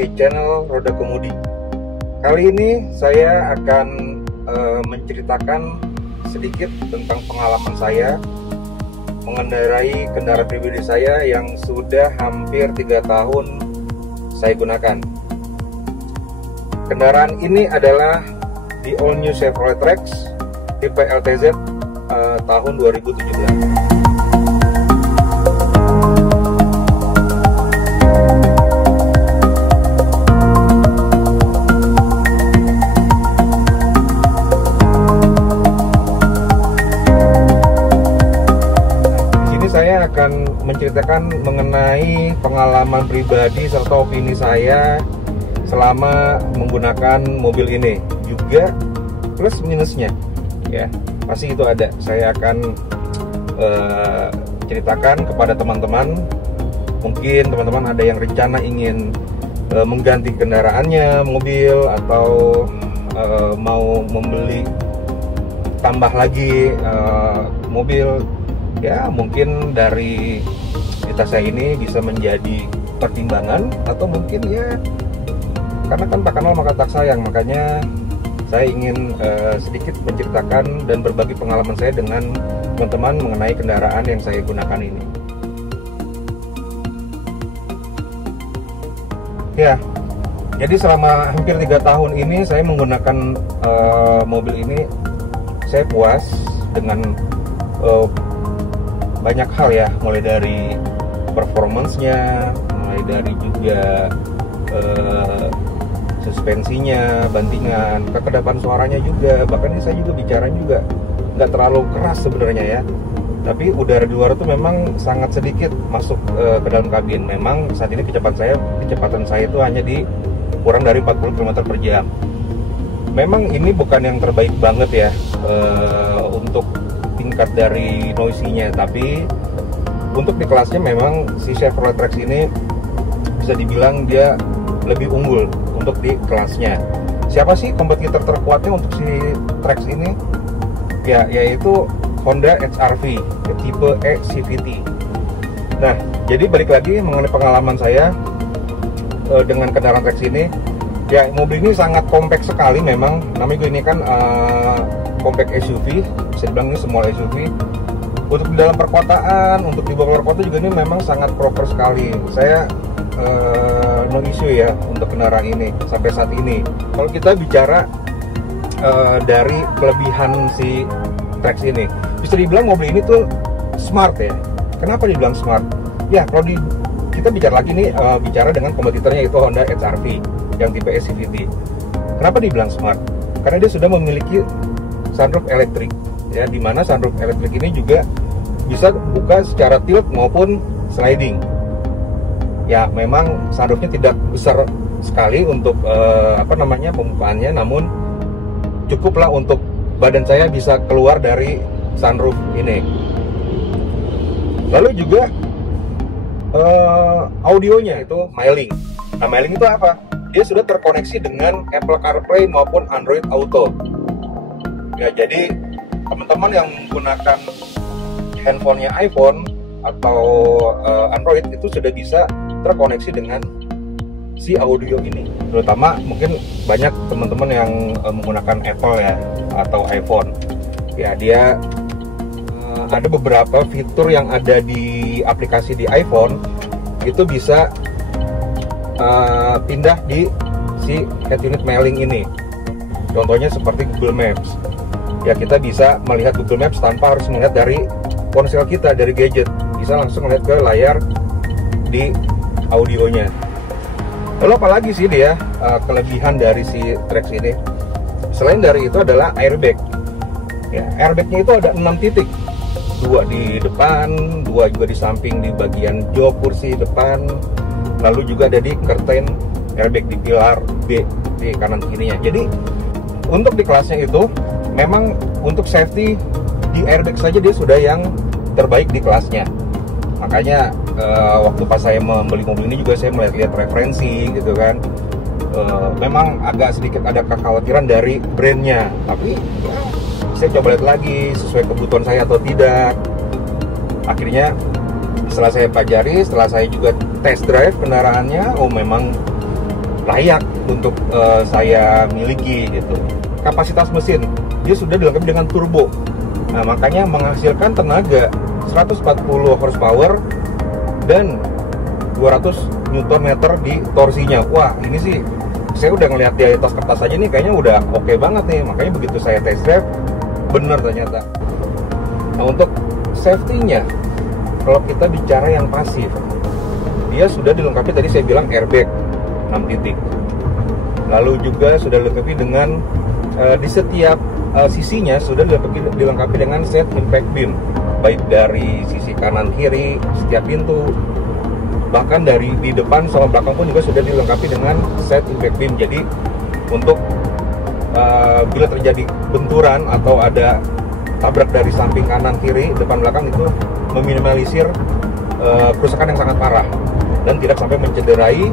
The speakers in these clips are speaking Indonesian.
di channel Roda Kemudi. Kali ini saya akan menceritakan sedikit tentang pengalaman saya mengendarai kendaraan pribadi saya yang sudah hampir 3 tahun saya gunakan. Kendaraan ini adalah di All New Chevrolet Trax tipe LTZ tahun 2017. Saya akan menceritakan mengenai pengalaman pribadi serta opini saya selama menggunakan mobil ini, juga plus minusnya ya, pasti itu ada. Saya akan ceritakan kepada teman-teman. Mungkin teman-teman ada yang rencana ingin mengganti kendaraannya, mobil, atau mau membeli tambah lagi mobil. Ya, mungkin dari cerita saya ini bisa menjadi pertimbangan, atau mungkin ya karena kan tak kenal maka tak sayang, makanya saya ingin sedikit menceritakan dan berbagi pengalaman saya dengan teman-teman mengenai kendaraan yang saya gunakan ini. Ya, jadi selama hampir 3 tahun ini saya menggunakan mobil ini, saya puas dengan banyak hal ya, mulai dari performance-nya, mulai dari juga suspensinya, bantingan, kekedapan suaranya juga. Bahkan ini saya juga bicara juga nggak terlalu keras sebenarnya ya, tapi udara di luar itu memang sangat sedikit masuk ke dalam kabin. Memang saat ini kecepatan saya itu hanya di kurang dari 40 km per jam. Memang ini bukan yang terbaik banget ya untuk tingkat dari noise-nya, tapi untuk di kelasnya memang si Chevrolet Trax ini bisa dibilang dia lebih unggul untuk di kelasnya. Siapa sih kompetitor terkuatnya untuk si Trax ini? Ya, yaitu Honda HR-V tipe E CVT. Nah, jadi balik lagi mengenai pengalaman saya dengan kendaraan Trax ini. Ya, mobil ini sangat kompak sekali memang. Namanya ini kan compact SUV, bisa dibilang ini small SUV. Untuk di dalam perkotaan, untuk dibawa keluar kota juga ini memang sangat proper sekali. Saya no issue ya untuk kendaraan ini sampai saat ini. Kalau kita bicara dari kelebihan si Trax ini, bisa dibilang mobil ini tuh smart ya. Kenapa dibilang smart? Ya, kalau kita bicara lagi nih, bicara dengan kompetitornya itu Honda HR-V yang tipe CVT. Kenapa dibilang smart? Karena dia sudah memiliki sunroof elektrik ya, dimana sunroof elektrik ini juga bisa buka secara tilt maupun sliding. Ya, memang sunroofnya tidak besar sekali untuk pembukaannya, namun cukuplah untuk badan saya bisa keluar dari sunroof ini. Lalu juga audionya itu Mylink. Nah, Mylink itu apa? Dia sudah terkoneksi dengan Apple CarPlay maupun Android Auto. Ya, jadi teman-teman yang menggunakan handphonenya iPhone atau Android itu sudah bisa terkoneksi dengan si audio ini. Terutama mungkin banyak teman-teman yang menggunakan Apple ya atau iPhone. Ya, dia ada beberapa fitur yang ada di aplikasi di iPhone itu bisa pindah di si head unit Mylink ini. Contohnya seperti Google Maps. Ya, kita bisa melihat Google Maps tanpa harus melihat dari ponsel kita, dari gadget. Bisa langsung melihat ke layar di audionya. Lalu apalagi sih dia kelebihan dari si Trax ini? Selain dari itu adalah airbag. Ya, airbagnya itu ada 6 titik. 2 di depan, 2 juga di samping di bagian jok kursi depan. Lalu juga ada di curtain airbag di pilar B di kanan kirinya. Jadi untuk di kelasnya itu memang untuk safety di airbag saja dia sudah yang terbaik di kelasnya. Makanya waktu pas saya membeli mobil ini juga saya melihat referensi gitu kan. Memang agak sedikit ada kekhawatiran dari brandnya, tapi ya, saya coba lihat lagi sesuai kebutuhan saya atau tidak. Akhirnya setelah saya pelajari, setelah saya juga test drive kendaraannya, oh memang layak untuk saya miliki gitu. Kapasitas mesin dia sudah dilengkapi dengan turbo. Nah, makanya menghasilkan tenaga 140 horsepower dan 200 Nm di torsinya. Wah, ini sih saya udah ngelihat di atas kertas aja nih kayaknya udah oke banget nih. Makanya begitu saya test drive, bener ternyata. Nah, untuk safety-nya, kalau kita bicara yang pasif, dia sudah dilengkapi tadi saya bilang airbag 6 titik. Lalu juga sudah dilengkapi dengan di setiap sisinya sudah dilengkapi dengan set impact beam, baik dari sisi kanan kiri setiap pintu, bahkan dari di depan sama belakang pun juga sudah dilengkapi dengan set impact beam. Jadi untuk bila terjadi benturan atau ada tabrak dari samping kanan kiri depan belakang itu meminimalisir kerusakan yang sangat parah dan tidak sampai mencederai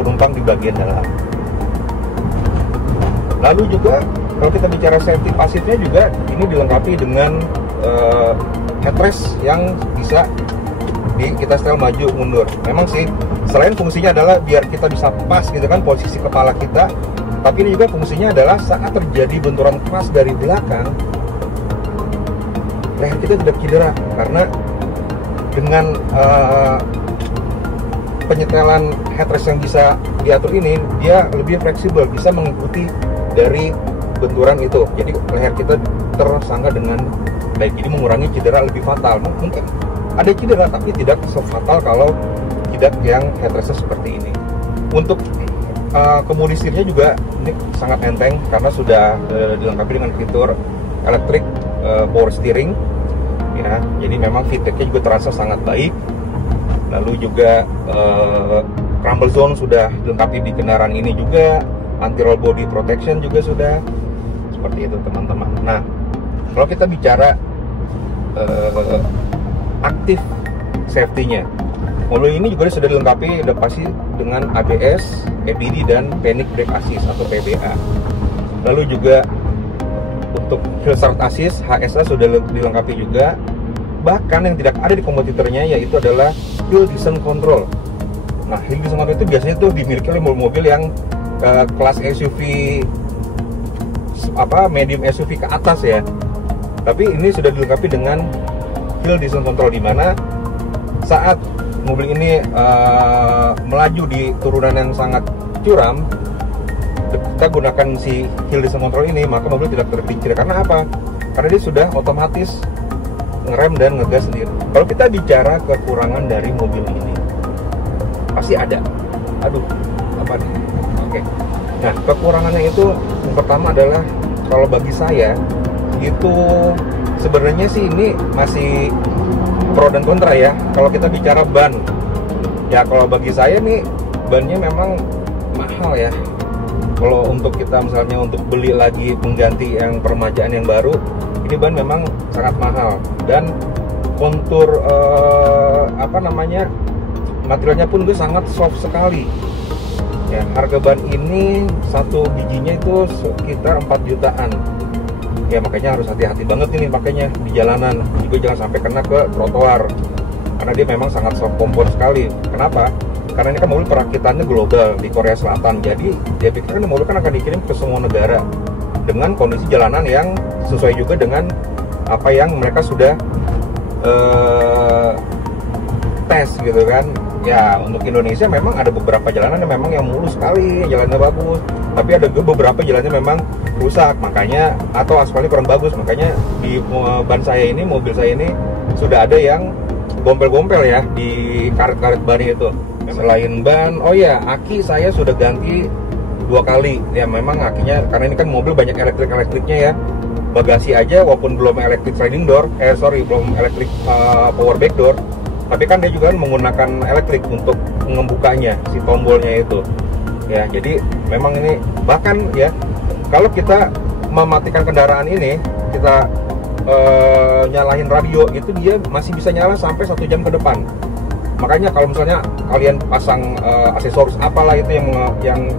penumpang di bagian dalam. Lalu juga kalau kita bicara safety pasifnya juga ini dilengkapi dengan headrest yang bisa kita setel maju mundur. Memang sih selain fungsinya adalah biar kita bisa pas gitu kan posisi kepala kita, tapi ini juga fungsinya adalah saat terjadi benturan pas dari belakang, leher kita tidak cedera karena dengan penyetelan headrest yang bisa diatur ini, dia lebih fleksibel, bisa mengikuti dari benturan itu. Jadi leher kita tersangga dengan baik, jadi mengurangi cedera lebih fatal. Mungkin ada cedera tapi tidak sefatal kalau tidak yang headrest seperti ini. Untuk kemunisirnya juga ini sangat enteng karena sudah dilengkapi dengan fitur electric power steering ya, jadi memang feedbacknya juga terasa sangat baik. Lalu juga crumble zone sudah dilengkapi di kendaraan ini juga, anti-roll body protection juga sudah, seperti itu teman-teman. Nah, kalau kita bicara aktif safety-nya, mobil ini juga sudah dilengkapi pasti dengan ABS, EBD dan Panic Brake Assist atau PBA. Lalu juga untuk Hill Start Assist HSA sudah dilengkapi juga. Bahkan yang tidak ada di kompetitornya yaitu adalah Hill Descent Control. Nah, Hill Descent Control itu biasanya tuh dimiliki oleh mobil-mobil yang kelas SUV medium SUV ke atas ya. Tapi ini sudah dilengkapi dengan Hill Descent Control, di mana saat mobil ini melaju di turunan yang sangat curam, kita gunakan si Hill Descent Control ini, maka mobil tidak tergelincir. Karena apa? Karena dia sudah otomatis ngerem dan ngegas sendiri. Kalau kita bicara kekurangan dari mobil ini, pasti ada. Aduh, apa nih? Oke. Nah, kekurangannya itu yang pertama adalah kalau bagi saya itu sebenarnya sih ini masih pro dan kontra ya. Kalau kita bicara ban, ya kalau bagi saya nih bannya memang mahal ya. Kalau untuk kita misalnya untuk beli lagi pengganti yang permajaan yang baru, ini ban memang sangat mahal. Dan kontur materialnya pun itu sangat soft sekali. Ya, harga ban ini satu bijinya itu sekitar 4 jutaan. Ya, makanya harus hati-hati banget ini makanya di jalanan. Juga jangan sampai kena ke trotoar. Karena dia memang sangat soft kompon sekali. Kenapa? Karena ini kan mobil perakitannya global di Korea Selatan. Jadi dia pikir kan mobil kan akan dikirim ke semua negara dengan kondisi jalanan yang sesuai juga dengan apa yang mereka sudah tes gitu kan. Ya, untuk Indonesia memang ada beberapa jalanan yang memang yang mulus sekali, jalannya bagus. Tapi ada beberapa jalannya memang rusak, makanya atau aspalnya kurang bagus. Makanya di ban saya ini, mobil saya ini sudah ada yang gompel-gompel ya di karet-karet ban itu. Selain ban, oh ya, aki saya sudah ganti 2 kali. Ya memang akinya, karena ini kan mobil banyak elektriknya ya. Bagasi aja walaupun belum electric sliding door, belum electric power back door, tapi kan dia juga menggunakan elektrik untuk membukanya, si tombolnya itu. Ya, jadi memang ini bahkan ya kalau kita mematikan kendaraan ini, kita nyalain radio itu dia masih bisa nyala sampai 1 jam ke depan. Makanya kalau misalnya kalian pasang aksesoris apalah itu yang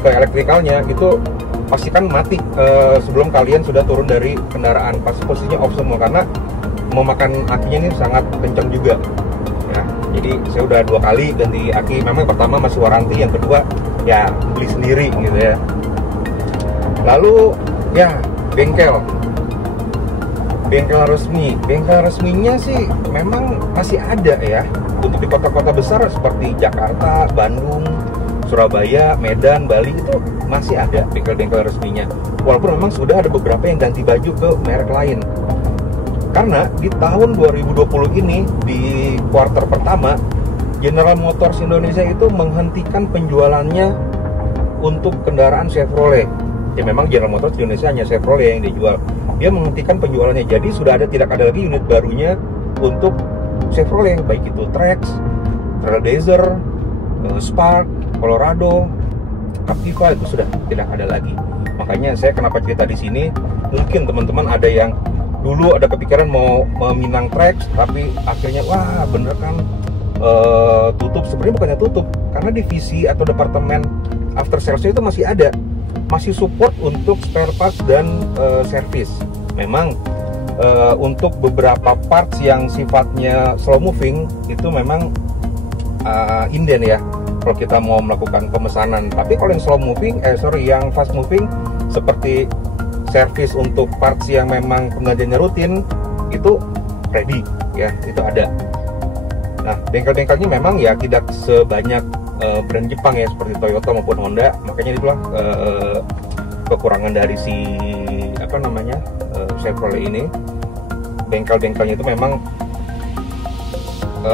ke elektrikalnya itu pastikan mati sebelum kalian sudah turun dari kendaraan. Pasti posisinya off semua karena memakan akinya ini sangat kencang juga. Ya. Jadi saya udah 2 kali ganti aki. Memang yang pertama masih waranti, yang kedua ya beli sendiri gitu ya. Lalu ya bengkel resmi. Bengkel resminya sih memang masih ada ya. Untuk di kota-kota besar seperti Jakarta, Bandung, Surabaya, Medan, Bali itu masih ada bengkel-bengkel resminya. Walaupun memang sudah ada beberapa yang ganti baju ke merek lain. Karena di tahun 2020 ini, di kuartal pertama, General Motors Indonesia itu menghentikan penjualannya untuk kendaraan Chevrolet. Ya memang General Motors Indonesia hanya Chevrolet yang dijual. Dia menghentikan penjualannya. Jadi sudah tidak ada lagi unit barunya untuk Chevrolet, baik itu Trax, Trailblazer, Spark, Colorado, Captiva, itu sudah tidak ada lagi. Makanya saya kenapa cerita di sini, mungkin teman-teman ada yang dulu ada kepikiran mau meminang Trax, tapi akhirnya wah bener kan tutup. Sebenarnya bukannya tutup, karena divisi atau departemen after sales itu masih ada, masih support untuk spare parts dan service. Memang untuk beberapa parts yang sifatnya slow moving itu memang inden ya kalau kita mau melakukan pemesanan. Tapi kalau yang slow moving, yang fast moving seperti service untuk parts yang memang penggantiannya rutin itu ready ya, itu ada. Nah, bengkel-bengkelnya memang ya tidak sebanyak brand Jepang ya seperti Toyota maupun Honda. Makanya itulah kekurangan dari si Chevrolet ini. Bengkel-bengkelnya itu memang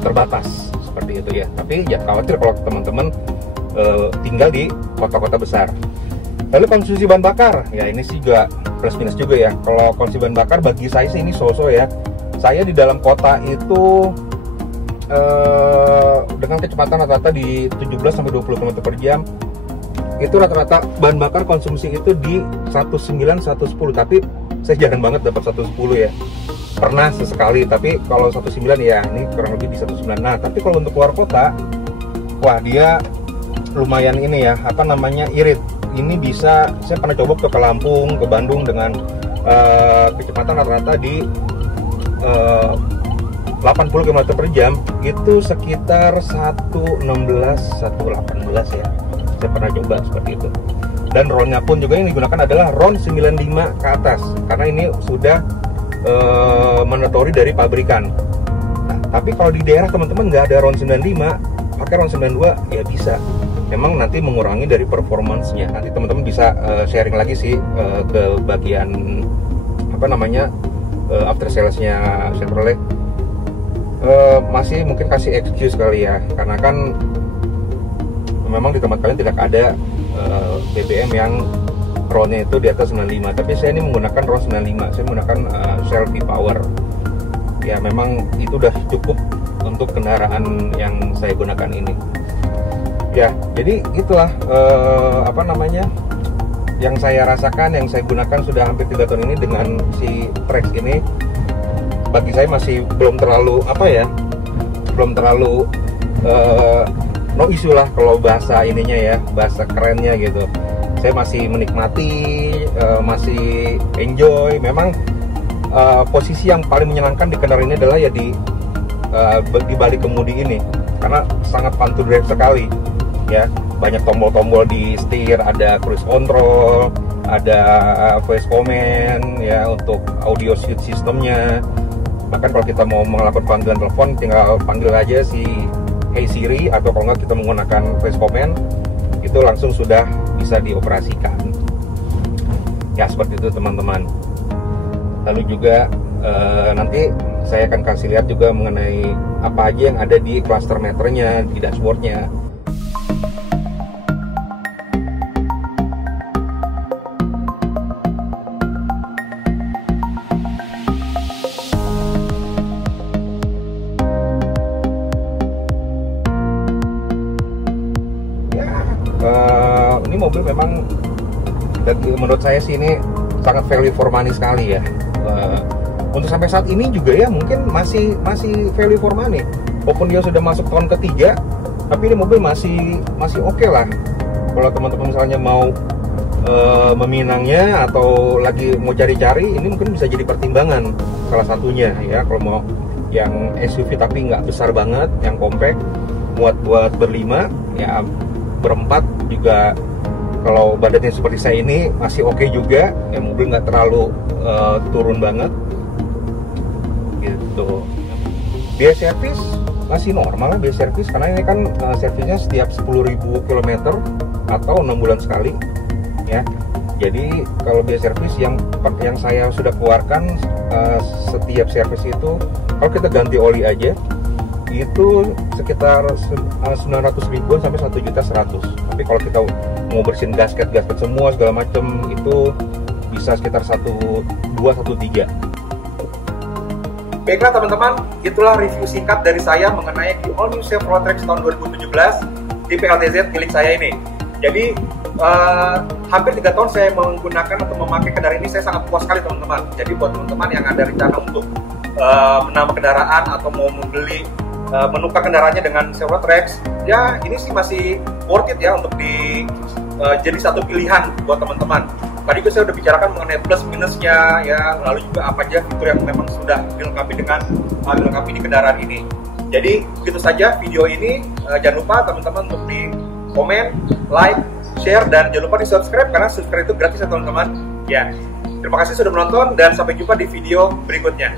terbatas seperti itu ya. Tapi jangan khawatir kalau teman-teman tinggal di kota-kota besar. Lalu konsumsi bahan bakar, ya ini sih juga plus minus juga ya. Kalau konsumsi bahan bakar bagi saya sih ini so-so ya. Saya di dalam kota itu dengan kecepatan rata-rata di 17-20 km per jam, itu rata-rata bahan bakar konsumsi itu di 109-110. Tapi saya jarang banget dapat 110 ya. Pernah sesekali, tapi kalau 19 ya ini kurang lebih di 19. Nah, tapi kalau untuk keluar kota, wah dia lumayan ini ya, irit. Ini bisa, saya pernah coba ke Lampung, ke Bandung dengan kecepatan rata-rata di 80 km per jam, itu sekitar 116, 118 ya. Saya pernah coba seperti itu. Dan RON-nya pun juga yang digunakan adalah RON 95 ke atas, karena ini sudah mandatory dari pabrikan. Nah, tapi kalau di daerah teman-teman nggak ada RON 95, pakai RON 92 ya bisa. Memang nanti mengurangi dari performance-nya. Nanti teman-teman bisa sharing lagi sih ke bagian after sales-nya Chevrolet. Masih mungkin kasih excuse kali ya, karena kan memang di tempat kalian tidak ada BBM yang RON-nya itu di atas 95. Tapi saya ini menggunakan RON 95. Saya menggunakan Shell V-Power. Ya memang itu udah cukup untuk kendaraan yang saya gunakan ini. Ya, jadi itulah yang saya rasakan, yang saya gunakan sudah hampir 3 tahun ini dengan si Trax ini. Bagi saya masih belum terlalu no issue lah kalau bahasa ininya ya, bahasa kerennya gitu. Saya masih menikmati, masih enjoy. Memang posisi yang paling menyenangkan di kendaraan ini adalah ya di balik kemudi ini, karena sangat fun to drive sekali. Ya, banyak tombol-tombol di setir, ada cruise control, ada voice command ya untuk audio systemnya. Bahkan kalau kita mau melakukan panggilan telepon, tinggal panggil aja si Hey Siri, atau kalau nggak kita menggunakan voice command, itu langsung sudah bisa dioperasikan. Ya seperti itu teman-teman. Lalu juga nanti saya akan kasih lihat juga mengenai apa aja yang ada di cluster meternya, di dashboardnya. Ini mobil memang menurut saya sih ini sangat value for money sekali ya. Untuk sampai saat ini juga ya mungkin masih value for money. Walaupun dia sudah masuk tahun ketiga, tapi ini mobil masih oke lah. Kalau teman-teman misalnya mau meminangnya atau lagi mau cari-cari, ini mungkin bisa jadi pertimbangan salah satunya ya, kalau mau yang SUV tapi nggak besar banget, yang compact, muat buat berlima, ya berempat juga. Kalau badannya seperti saya ini masih oke juga, ya mobil nggak terlalu turun banget gitu. Biaya servis masih normal lah, biaya servis, karena ini kan servisnya setiap 10.000 km atau 6 bulan sekali ya. Jadi kalau biaya servis yang saya sudah keluarkan setiap servis itu, kalau kita ganti oli aja itu sekitar 900 ribuan sampai 1.100.000. Tapi kalau kita mau bersihin gasket semua segala macam itu bisa sekitar 1.2-1.3. Baiklah teman-teman, itulah review singkat dari saya mengenai di All New Chevrolet Trax tahun 2017 tipe LTZ milik saya ini. Jadi hampir 3 tahun saya menggunakan atau memakai kendaraan ini, saya sangat puas sekali teman-teman. Jadi buat teman-teman yang ada rencana untuk menambah kendaraan atau mau membeli menukar kendaraannya dengan Chevrolet Trax, ya ini sih masih worth it ya untuk jadi satu pilihan buat teman-teman. Tadi juga saya udah bicarakan mengenai plus minusnya ya, lalu juga apa aja fitur yang memang sudah dilengkapi di kendaraan ini. Jadi begitu saja video ini. Jangan lupa teman-teman untuk di komen, like, share, dan jangan lupa di subscribe karena subscribe itu gratis ya teman-teman. Ya, terima kasih sudah menonton dan sampai jumpa di video berikutnya.